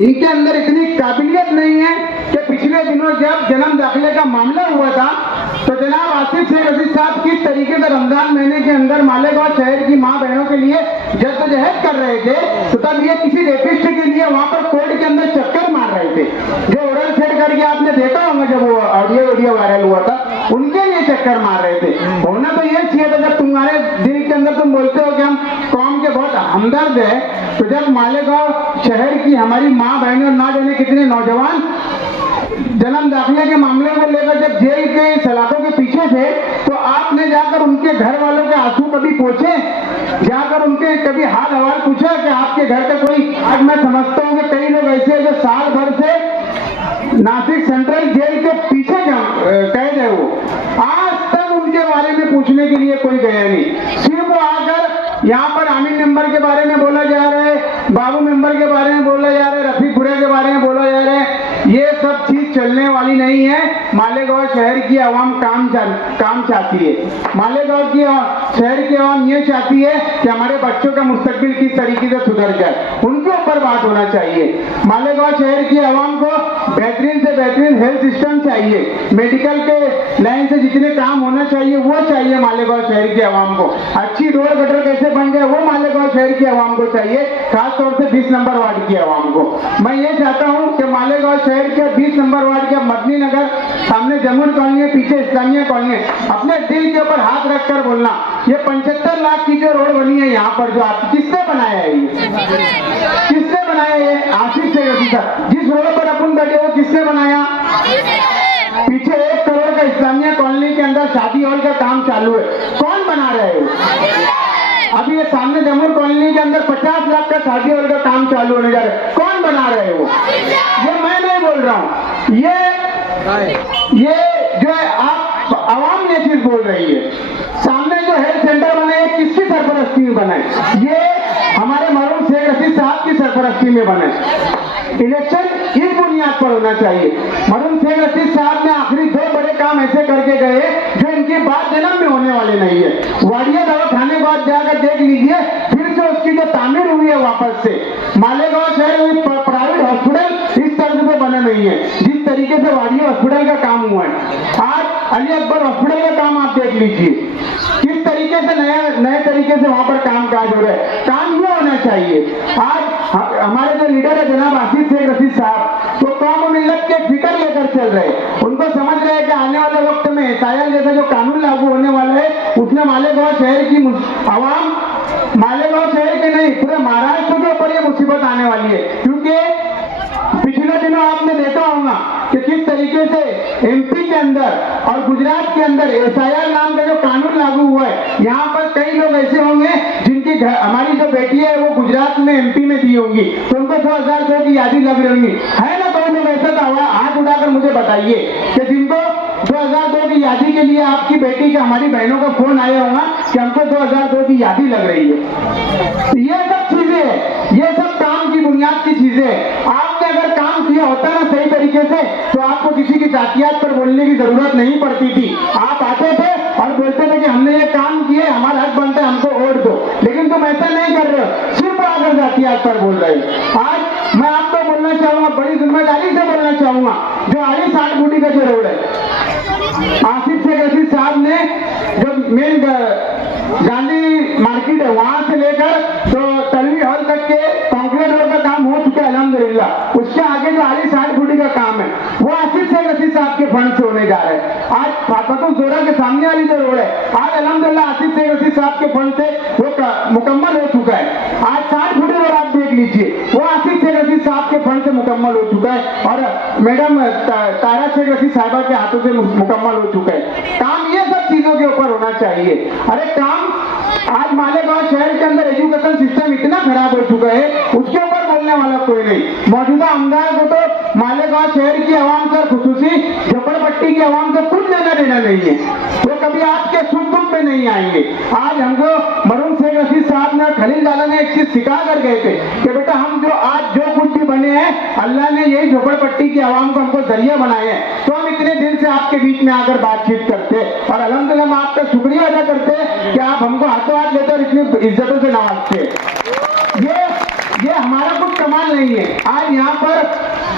इनके अंदर इतनी काबिलियत नहीं है कि पिछले दिनों जब जन्म दाखिले का मामला हुआ था तो जनाब आसिफ शेख रशीद साहब किस तरीके से रमजान महीने के अंदर मालेगांव शहर की माँ बहनों के लिए जद्दोजहद कर रहे थे, तो तब ये किसी रेपिस्ट के लिए वहां पर कोर्ट के अंदर चक्कर मार रहे थे। जो ओरल सेट करके आपने देखा होगा जब वो ऑडियो वायरल हुआ था, उनके लिए चक्कर मार रहे थे। होना तो ये चाहिए था, जब तुम्हारे दिल के अंदर तुम बोलते हो कि हम कौम के बहुत हमदर्द है, तो जब मालेगांव शहर की हमारी माँ बहनें और ना जाने कितने नौजवान जन्म दाखिले के मामले को लेकर जब जेल के सलाखों के पीछे थे, तो आपने जाकर उनके घर वालों के आंसू कभी पोंछे, जाकर उनके कभी हाल हवाल पूछा कि आपके घर का कोई? आज मैं समझता हूँ कि कई लोग ऐसे हैं जो साल भर से नासिक सेंट्रल जेल के पीछे कैद है, वो आज तक उनके बारे में पूछने के लिए कोई गया नहीं। सिर्फ वो आकर यहाँ पर आमीन मेंबर के बारे में बोला जा रहा है, बाबू मेंबर के बारे में बोला जा रहा है, रफीक बुरे के बारे में बोला जा रहा है। ये सब चीज चलने वाली नहीं है। मालेगांव शहर की आवाम काम चाहती है। मालेगांव की शहर की आवाम ये चाहती है कि हमारे बच्चों का मुस्तकबिल किस तरीके से सुधर जाए, उनके ऊपर बात होना चाहिए। मालेगांव शहर की आवाम को बेहतरीन से बेहतरीन हेल्थ सिस्टम चाहिए, मेडिकल के लाइन से जितने काम होना चाहिए वो चाहिए मालेगांव शहर की आवाम को। अच्छी रोड गटर कैसे बन जाए वो मालेगांव शहर की आवाम को चाहिए, खासतौर से 20 नंबर वार्ड की आवाम को। मैं ये चाहता हूँ कि मालेगांव शहर के 20 नंबर वार्ड के मदनी नगर सामने जमुन कॉलोनी है, पीछे इस्लामिया कॉलोनी है, अपने दिल के ऊपर हाथ रखकर बोलना, ये 75 लाख की जो रोड बनी है यहाँ पर, जो आप किसने बनाया है? ये किसने बनाया है? आसिफ शेख रशीद साहब। जिस रोड पर अपन बैठे वो किसने बनाया? पीछे 1 करोड़ का इस्लामिया कॉलोनी के अंदर शादी हॉल का काम चालू है, कौन बना रहे हो? अभी ये सामने जमुन कॉलोनी के अंदर 50 लाख का शादी हॉल का काम चालू होने जा रहा है, कौन बना रहे हो? ये मैं नहीं बोल रहा हूँ, ये जो है आप आवाम ने चीज बोल रही है। सामने जो हेल्थ सेंटर बने हैं किसकी सरपरस्ती में बने? ये हमारे मरहूम शेख रशीद साहब की सरपरस्ती में बने। इलेक्शन इस बुनियाद पर होना चाहिए। मरहूम शेख रशीद साहब ने आखिरी 2 बड़े काम ऐसे करके गए जो इनकी बात जन्म में होने वाले नहीं है। वाडिया दवा खाने के बाद जाकर देख लीजिए, फिर से उसकी जो तामीर हुई है वापस से। मालेगांव शहर में प्राइवेट हॉस्पिटल इस तरह से बने नहीं है जिस तरीके से वाडिया हॉस्पिटल का काम हुआ है। आज अली अकबर हॉस्पिटल का काम आप देख लीजिए, किस तरीके से नए तरीके से वहां पर काम काज हो रहा है। काम ये होना चाहिए। आज हमारे जो लीडर है जनाब आसिफ शेख रशीद साहब, तो कौम मिल्लत के फिक्र लेकर चल रहे, उनको समझ रहे हैं कि आने वाले वक्त में एसआईआर जैसा जो कानून लागू होने वाला है उसमें मालेगांव शहर की आवाम, मालेगांव शहर के नहीं पूरे महाराष्ट्र के ऊपर ये मुसीबत आने वाली है। क्योंकि पिछले दिनों आपने देखा होगा कि किस तरीके से एमपी के अंदर और गुजरात के अंदर एसआईआर नाम का जो कानून लागू हुआ है, यहाँ पर कई लोग ऐसे होंगे जिनकी हमारी जो बेटी है वो गुजरात में एमपी में दी होंगी, तो उनको 2002 की यादी लग रही होंगी, है ना? कोई लोग ऐसा था, हाथ उठाकर मुझे बताइए कि जिनको 2002 की यादी के लिए आपकी बेटी का, हमारी बहनों का फोन आया होगा कि हमको 2002 की यादी लग रही है। ये सब चीजें हैं, ये सब काम की बुनियाद की चीजें हैं। आपने अगर काम किया होता ना सही तरीके से, तो आपको किसी की जातियात पर बोलने की जरूरत नहीं पड़ती थी। आप आते थे और बोलते थे कि हमने ये काम किए, हमारा हक बनता है, हमको वोट दो। लेकिन तुम ऐसा नहीं कर रहे हो, सिर्फ आकर जातियात पर बोल रहे हो। आज मैं आपको बोलना चाहूंगा, बड़ी जिम्मेदारी से बोलना चाहूंगा, जो 60 फुटी का जो रोड है, आसिफ शेख रशीद साहब ने जो मेन गांधी मार्केट है वहां से लेकर तो तलवी हॉल तक के कॉन्क्रीट रोड का काम हो चुका है अल्हम्दुलिल्लाह। उसके आगे जो 60 फुटी का काम है वो आसिफ शेख रशीद साहब के फंड से होने जा रहा है। आज फातुल जोरा के सामने वाली जो रोड है, आज अल्हम्दुलिल्लाह आसिफ शेख रशीद साहब के फंड से वो मुकम्मल हो चुका है। आज 60 फुटी रोड आप देख लीजिए, वो आसिफ शेख रशीद साहब के फंड से मुकम्मल हो चुका है और मैडम तारा शेख रशीद साहिबा के हाथों से मुकम्मल हो चुका है। काम ये सब चीजों के ऊपर होना चाहिए। अरे काम आज मालेगांव शहर के अंदर एजुकेशन सिस्टम इतना खराब हो चुका है, उसके ऊपर बोलने वाला कोई नहीं। मौजूदा आमदार को तो मालेगांव शहर की आवाम से, खुसूसी झोपड़पट्टी की आवाम से कुछ लेना देना नहीं है, वो कभी आपके सुख दुख में नहीं आएंगे। आज हमको मरहूम शेख रशीद साहब ने, खलील दादा ने एक चीज सिखा कर गए थे कि बेटा हम जो आज जो कुछ भी बने हैं, अल्लाह ने यही झोपड़पट्टी की आवाम को हमको जरिया बनाए हैं, तो हम इतने दिन से आपके बीच में आकर बातचीत करते और अल्हम्दुलिल्लाह हम आपका शुक्रिया अदा करते कि आप हमको हाथों हाथ लेते और इतनी इज्जतों से नवाजते। ये हमारा कुछ कमाल सवाल नहीं है। आज यहाँ पर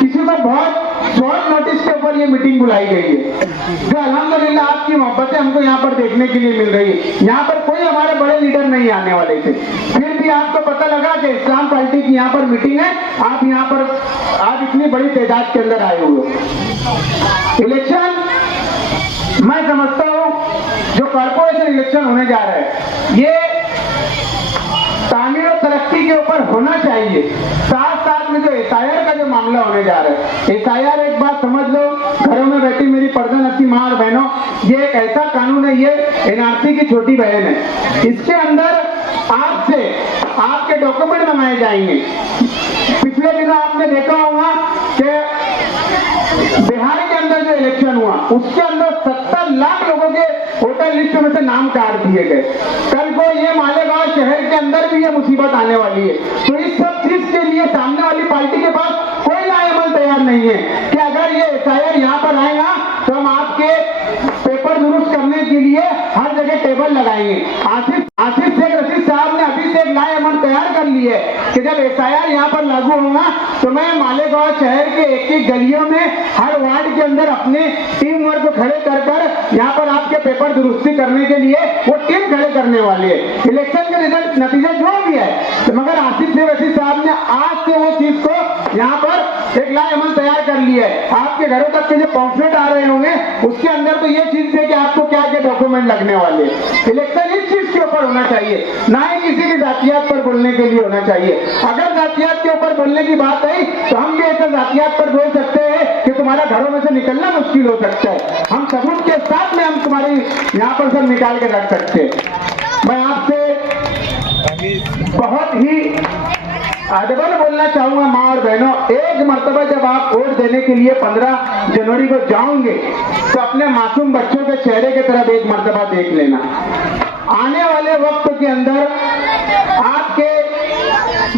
किसी को बहुत शॉर्ट नोटिस के ऊपर ये मीटिंग बुलाई गई है, जो अल्हम्दुलिल्लाह आपकी मोहब्बतें हमको यहाँ पर देखने के लिए मिल रही है। यहाँ पर कोई हमारे बड़े लीडर नहीं आने वाले थे, फिर भी आपको पता लगा कि इस्लाम पार्टी की यहाँ पर मीटिंग है, आप यहाँ पर आज इतनी बड़ी तादाद के अंदर आए हुए हो। इलेक्शन मैं समझता हूँ जो कॉर्पोरेशन इलेक्शन होने जा रहा है, ये तामीर और तरक्की के ऊपर होना चाहिए। साथ साथ में जो SIR का जो मामला होने जा रहा है, SIR एक बात समझ लो, घरों में बैठी मेरी पर्दा नसी माँ और बहनों, ये एक ऐसा कानून है, ये NRC की छोटी बहन है। इसके अंदर आपसे आपके डॉक्यूमेंट मंगाए जाएंगे। पिछले दिनों आपने देखा होगा कि बिहार के अंदर जो इलेक्शन हुआ उसके अंदर 70 लाख लोगों के वोटर लिस्ट में से नाम काट दिए गए। कल को ये मालेगांव शहर के अंदर भी ये मुसीबत आने वाली है। तो इस सब चीज के लिए सामने वाली पार्टी के पास कोई लाएमल तैयार नहीं है कि अगर ये SIR यहाँ पर आएगा तो हम आपके पेपर दुरुस्त करने के लिए हर जगह टेबल लगाएंगे। आसिफ शेख रशीद साहब ने अभी से एक लाएमल तैयार कर ली है कि जब SIR यहाँ पर लागू होगा तो मैं मालेगांव शहर के एक एक गलियों में हर वार्ड के अंदर अपने टीम वर्क को खड़े कर यहाँ पर आपके पेपर दुरुस्ती करने के लिए वो टीम खड़े करने वाली है। इलेक्शन के रिजल्ट नतीजा जो भी है, तो मगर आसिफ शेख रशीद साहब ने आज से वो चीज को यहाँ पर एक लाएमल तैयार कर लिया है। आपके घरों तक के जो पॉम्फलेट आ रहे होंगे उसके अंदर तो ये चीज है कि आपको क्या क्या डॉक्यूमेंट लगने वाले। इलेक्शन इस चीज के ऊपर होना चाहिए, ना ही किसी की जातियात पर बोलने के लिए होना चाहिए। अगर जातियात के ऊपर बोलने की बात आई तो हम भी ऐसे जातियात पर बोल सकते हैं कि तुम्हारा घरों में से निकलना मुश्किल हो सकता है। हम सबूत के साथ में हम तुम्हारी यहाँ पर सब निकाल के रख सकते हैं। मैं आपसे बहुत ही अदबन बोलना चाहूंगा माँ और बहनों, एक मर्तबा जब आप वोट देने के लिए 15 जनवरी को जाओगे तो अपने मासूम बच्चों के चेहरे की तरफ एक मर्तबा देख लेना। आने वाले वक्त के अंदर आपके,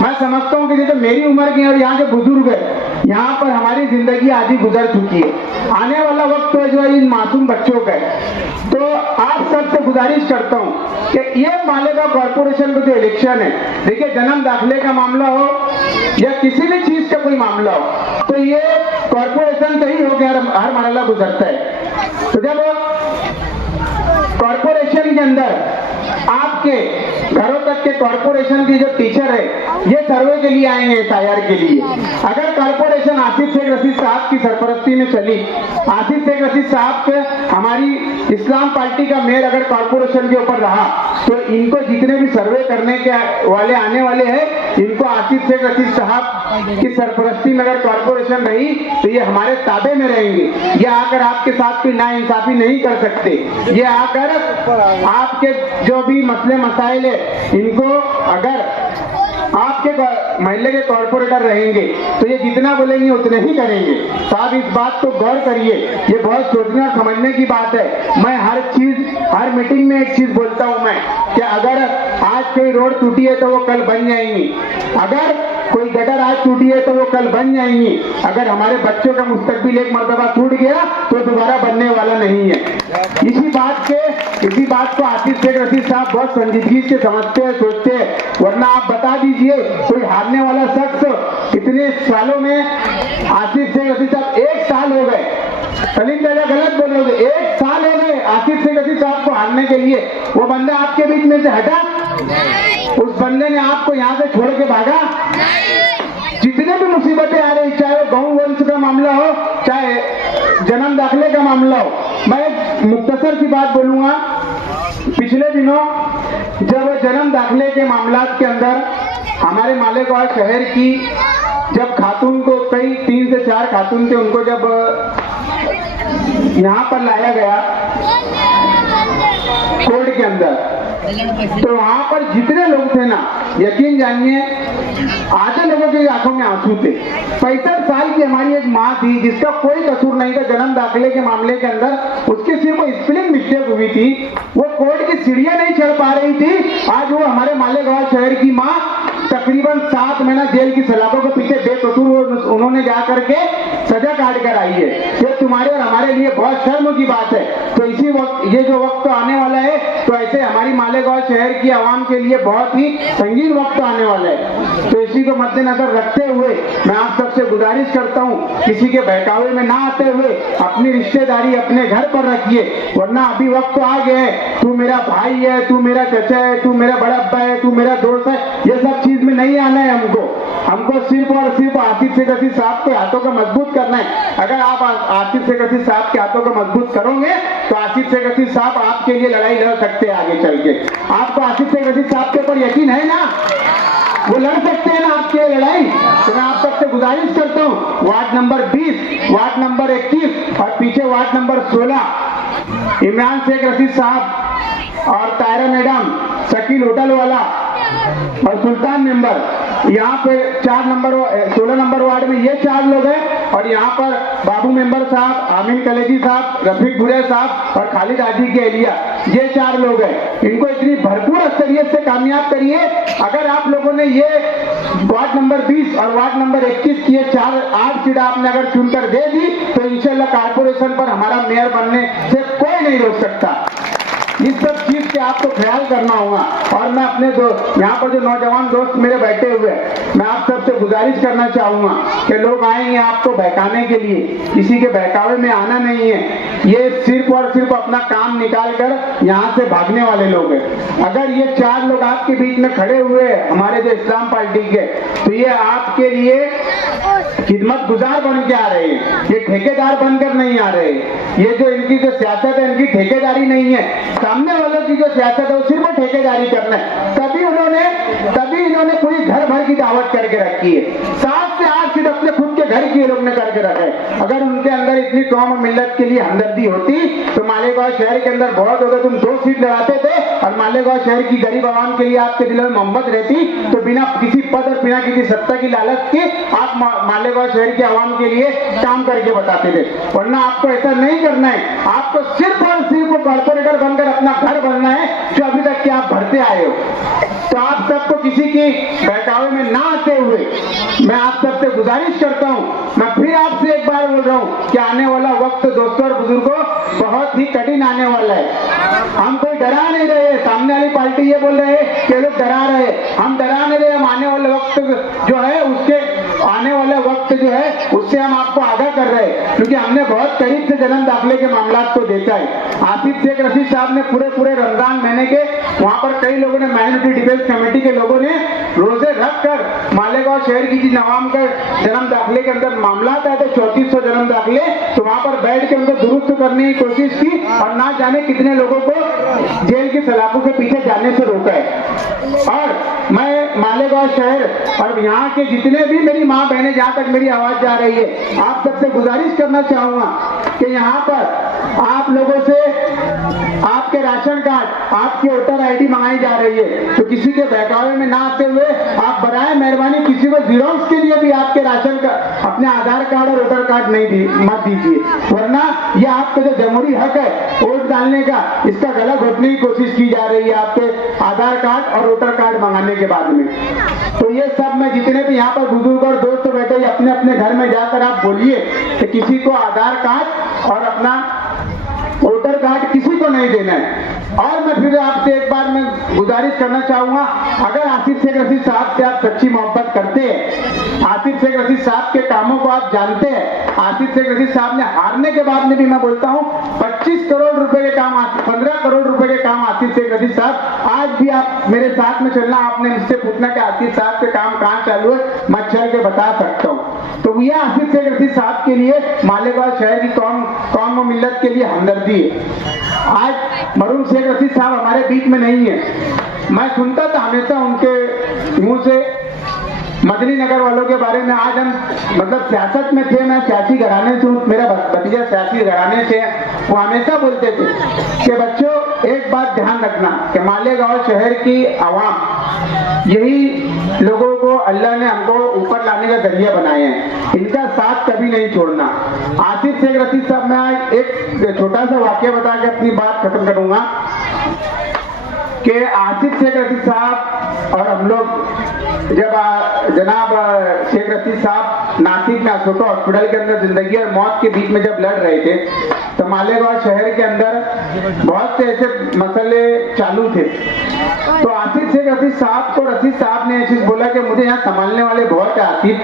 मैं समझता हूँ कि जैसे मेरी उम्र के और यहाँ के बुजुर्ग है, यहाँ पर हमारी जिंदगी आधी गुजर चुकी है। आने वाला वक्त है जो है इन मासूम बच्चों का है। तो आप सबसे गुजारिश करता हूँ कि ये मालेगांव कॉर्पोरेशन का जो इलेक्शन है, देखिए जन्म दाखिले का मामला हो या किसी भी चीज का कोई मामला हो, तो ये कॉर्पोरेशन से ही होकर हर मरहला गुजरता है। तो जब कॉर्पोरेशन के अंदर आपके घरों तक के कॉर्पोरेशन की जो टीचर है ये सर्वे के लिए आए हैं SIR के लिए। अगर कॉर्पोरेशन आसिफ शेख रशीद साहब की सरपरस्ती में चली, आसिफ शेख रशीद साहब के हमारी इस्लाम पार्टी का मेयर अगर कॉर्पोरेशन के ऊपर रहा तो इनको जितने भी सर्वे करने के वाले आने वाले हैं, इनको आसिफ शेख रशीद साहब की सरपरस्ती में अगर कॉर्पोरेशन रही तो ये हमारे ताबे में रहेंगे। ये आकर आपके साथ कोई नाइंसाफी नहीं कर सकते। ये आकर आपके जो भी मसले मसाइल है इनको, अगर आपके महल्ले के कॉर्पोरेटर रहेंगे तो ये जितना बोलेंगे उतने ही करेंगे। साहब इस बात को गौर करिए, ये बहुत सोचने और समझने की बात है। मैं हर मीटिंग में एक चीज बोलता हूं मैं कि अगर आज कोई रोड टूटी है तो वो कल बन जाएंगी, अगर कोई गटर आज टूटी है तो वो कल बन जाएंगी। अगर हमारे बच्चों का मुस्तकबिल एक मर्तबा टूट गया तो दोबारा बनने वाला नहीं है। इसी बात को आसिफ शेख रशीद साहब बहुत संजीदगी से समझते हैं, सोचते हैं। वरना आप बता दीजिए कोई हारने वाला शख्स इतने सालों में, आसिफ शेख रशीद साहब 1 साल हो गए, सलीम दादा गलत बोलोगे, 1 साल हो गए आसिफ शेख रशीद साहब को हारने के लिए। वो बंदा आपके बीच में से हटा? उस बंदे ने आपको यहाँ से छोड़ के भागा? जितने भी मुसीबतें आ रही, चाहे वो गौ वंश का मामला हो, चाहे जन्म दाखिले का मामला हो, मैं मुख्तसर की बात बोलूंगा। पिछले दिनों जब जन्म दाखिले के मामला के अंदर हमारे मालेगांव शहर की जब खातून को, कई 3 से 4 खातून थे, उनको जब यहाँ पर लाया गया कोर्ट के अंदर, तो वहां पर जितने लोग थे ना, यकीन जानिए आधे लोगों की आंखों में आंसू थे। 65 साल की हमारी एक माँ थी जिसका कोई कसूर नहीं था जन्म दाखिले के मामले के अंदर, उसकी सिर्फ स्पेलिंग मिस्टेक हुई थी, वो कोर्ट की सीढ़ियां नहीं चढ़ पा रही थी। आज वो हमारे मालेगांव शहर की माँ तकरीबन 7 महीना जेल की सलाखों के पीछे बेकसूर उन्होंने जा करके सजा काट कर आई है। ये तुम्हारे और हमारे लिए बहुत शर्म की बात है। तो इसी वक्त, ये जो वक्त तो आने वाला है, तो ऐसे वैसे हमारी मालेगांव शहर की आवाम के लिए बहुत ही संगीन वक्त आने वाला है। तो इसी को मद्देनजर रखते हुए मैं आप सबसे गुजारिश करता हूँ, किसी के बहकावे में ना आते हुए अपनी रिश्तेदारी अपने घर पर रखिए, वरना अभी वक्त आ गया है, तू मेरा भाई है, तू मेरा चचा है, तू मेरा बड़ा अब्बा है, तू मेरा दोस्त है, ये सब चीज में नहीं आना है। हमको सिर्फ और सिर्फ आसिफ शेख रशीद साहब के हाथों को मजबूत करना है। अगर आप आसिफ शेख रशीद साहब के हाथों को मजबूत करोगे तो आसिफ शेख रशीद साहब आपके लिए लड़ाई लड़ सकते हैं आगे चल के। आपको आसिफ शेख रशीद साहब के ऊपर यकीन है ना, वो लड़ सकते हैं ना आपके लड़ाई। तो मैं आप सबसे गुजारिश करता हूँ, वार्ड नंबर 20, वार्ड नंबर 21 और पीछे वार्ड नंबर 16 इमरान शेख रशीद साहब और तायरा मैडम, शकील होटल वाला और सुल्तान मेंबर, यहाँ पे 16 नंबर वार्ड में ये 4 लोग हैं, और यहाँ पर बाबू मेंबर साहब, आमिन कलेजी साहब, रफीक भुरे साहब और खालिद आजी के एलिया, ये 4 लोग हैं। इनको इतनी भरपूर अक्सरियत से कामयाब करिए। अगर आप लोगों ने ये वार्ड नंबर 20 और वार्ड नंबर 21 की 8 सीटें आपने अगर चुनकर दे दी तो इंशाल्लाह कारपोरेशन पर हमारा मेयर बनने से कोई नहीं रोक सकता। इस सब चीज के आपको ख्याल करना होगा। और मैं अपने यहाँ पर जो नौजवान दोस्त मेरे बैठे हुए हैं, मैं आप सबसे गुजारिश करना चाहूंगा कि लोग आएंगे आपको बहकाने के लिए, किसी के बहकावे में आना नहीं है। ये सिर्फ और सिर्फ अपना काम निकाल कर यहाँ से भागने वाले लोग हैं। अगर ये 4 लोग आपके बीच में खड़े हुए हमारे जो इस्लाम पार्टी के, तो ये आपके लिए खिदमत गुजार बन के आ रहे हैं, ये ठेकेदार बनकर नहीं आ रहे। ये जो इनकी जो सियासत है, इनकी ठेकेदारी नहीं है। सामने वालों की जो सियासत है वो सिर्फ ठेकेदारी करना है। तभी इन्होंने पूरी घर भर की दावत करके रखी है। 7 से 8 सीट अपने खुद के घर के लोग ने करके रखे। अगर उनके अंदर इतनी कौम और मिल्लत के लिए हमदर्दी होती तो मालेगांव शहर के अंदर बहुत होगा, तुम 2 सीट लड़ाते थे और मालेगांव शहर की गरीब आवाम के लिए आपके दिलों में मोहब्बत रहती तो बिना किसी पद और बिना किसी सत्ता की लालच के आप मालेगांव शहर की आवाम के लिए काम करके बताते थे। वरना आपको ऐसा नहीं करना है। आपको सिर्फ और सिर्फ कॉर्पोरेटर बनकर अपना घर बनना है, जो अभी तक के आप भरते आए हो। तो आप सबको किसी की बहकावे में ना आते हुए मैं आप सबसे गुजारिश करता हूं, मैं फिर आपसे एक बार बोल रहा हूं कि आने वाला वक्त दोस्तों और बुजुर्गों बहुत ही कठिन आने वाला है। हम कोई डरा नहीं रहे। सामने वाली पार्टी ये बोल रहे हैं कि लोग डरा रहे, हम डरा नहीं रहे। हम आने वाले वक्त जो है उसके आने वाले वक्त जो है उससे हम आपको आगाह कर रहे हैं, क्योंकि हमने बहुत करीब से जन्म दाखिले के मामलात को देखा है। आसिफ शेख रशीद साहब ने पूरे रमजान महीने के वहां पर कई लोगों ने, माइनॉरिटी डिफेंस कमेटी के लोगों ने रोजे रखकर मालेगांव शहर की जिन आवाम का जन्म दाखिले के अंदर मामला आए थे 3400 जन्म दाखिले, तो वहां पर बैठ के उनको दुरुस्त करने की कोशिश की और ना जाने कितने लोगों को जेल की सलाखों के पीछे जाने से रोका है। और मैं मालेगांव शहर और यहाँ के जितने भी मेरी माँ बहनें, जहाँ तक मेरी आवाज जा रही है, आप सबसे गुजारिश करना चाहूंगा कि यहाँ पर आप लोगों से आपके राशन कार्ड, आपकी वोटर आईडी मंगाई जा रही है, तो किसी के बहकावे में ना आते हुए आप बराए मेहरबानी किसी को जीरोक्स के लिए भी आपके राशन का अपने आधार कार्ड और वोटर कार्ड मत दीजिए, वरना ये आपका जो जमहूरी हक है वोट डालने का, इसका गला घोटने की कोशिश की जा रही है आपके आधार कार्ड और वोटर कार्ड मंगाने के बाद में। तो ये सब मैं जितने भी यहाँ पर बुजुर्ग और दोस्त बैठे अपने अपने घर में जाकर आप बोलिए कि किसी को आधार कार्ड और अपना वोटर कार्ड किसी को नहीं देना है। और मैं फिर आपसे एक बार मैं गुजारिश करना चाहूंगा, अगर आसिफ शेख रशीद साहब से आप सच्ची मोहब्बत करते हैं, आसिफ शेख रशीद साहब के कामों को आप जानते हैं, आसिफ शेख रशीद साहब ने हारने के बाद में भी मैं बोलता हूं 25 करोड़ रुपए के काम, 15 करोड़ रुपए के काम आसिफ शेख रशीद साहब, आज भी आप मेरे साथ में चलना, आपने मुझसे पूछना कि आसिफ साहब के काम कहाँ चालू है, मैं चल के बता सकता हूँ। तो ये आसिफ शेख रशीद साहब के लिए मालेगांव शहर की कौम और मिल्लत के लिए हमदर्दी है। आज मरूम शेख रशीद साहब हमारे बीच में नहीं है। मैं सुनता था हमेशा उनके मुंह से मदनी नगर वालों के बारे में। आज हम मतलब सियासत में थे, मैं सियासी घराने से हूँ, मेरा भतीजा सियासी घराने से है। वो हमेशा बोलते थे कि बच्चों एक बात ध्यान रखना कि मालेगांव शहर की आवाम यही लोगों को अल्लाह ने हमको ऊपर लाने का जरिया बनाए हैं, इनका साथ कभी नहीं छोड़ना। आसिफ शेख रशीद साहब, मैं आज एक छोटा सा वाक्य बता के अपनी बात खत्म करूंगा कि आसिफ शेख रशीद साहब और हम लोग जब जनाब शेख रशीद साहब नासिक में अशोका हॉस्पिटल के अंदर जिंदगी और मौत के बीच में जब लड़ रहे थे, तो मालेगांव शहर के अंदर बहुत से ऐसे मसले चालू थे। तो आसिफ शेख रशीद साहब को रशीद साहब ने ऐसे बोला कि मुझे यहाँ संभालने वाले बहुत है आसिफ,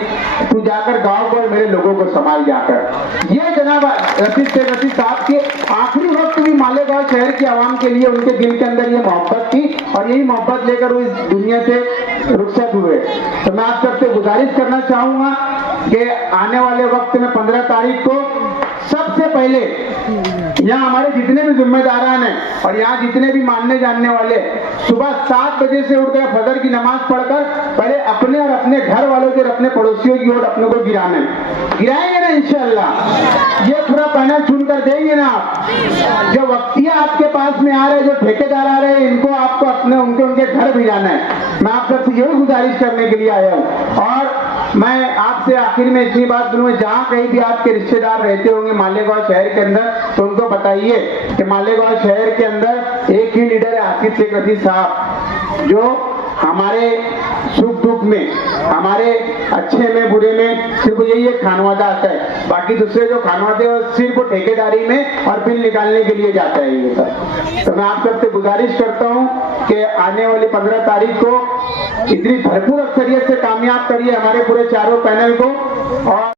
तू जाकर गांव पर मेरे लोगों को संभाल जाकर। ये जनाब रशीद शेख रशीद साहब के आखिरी वक्त भी मालेगांव शहर की आवाम के लिए उनके दिल के अंदर ये मोहब्बत थी और यही मोहब्बत लेकर वो इस दुनिया से रुखसत हुए। तो मैं आप सबसे गुजारिश करना चाहूंगा कि आने वाले वक्त में 15 तारीख को सबसे पहले यहाँ हमारे जितने भी जिम्मेदारान हैं और यहाँ जितने भी मानने जानने वाले सुबह 7 बजे से उठकर फजर की नमाज पढ़कर पहले अपने और अपने घर वालों के और अपने पड़ोसियों की ओर अपने को गिराएंगे ना इंशाअल्लाह। ये पूरा पैनल चुन कर देंगे ना आप। जो वक्तिया आपके पास में आ रहे, जो ठेकेदार आ रहे हैं, इनको आपको अपने उनके घर भिजाना है। मैं आप सबसे यही गुजारिश करने के लिए आया हूँ। और मैं आपसे आखिर में इतनी बात बोलूँ, जहाँ कहीं भी आपके रिश्तेदार रहते होंगे मालेगांव शहर के अंदर, तो उनको बताइए कि मालेगांव शहर के अंदर एक ही लीडर है, आसिफ शेख रशीद साहब, जो हमारे सुख दुख में, हमारे अच्छे में बुरे में सिर्फ यही एक खानवादा आता है। बाकी दूसरे जो खानवादे वो सिर्फ ठेकेदारी में और बिल निकालने के लिए जाता है ये सब। तो मैं आप सबसे गुजारिश करता हूँ कि आने वाली 15 तारीख को इतनी भरपूर अक्सरियत से कामयाब करिए हमारे पूरे चारों पैनल को। और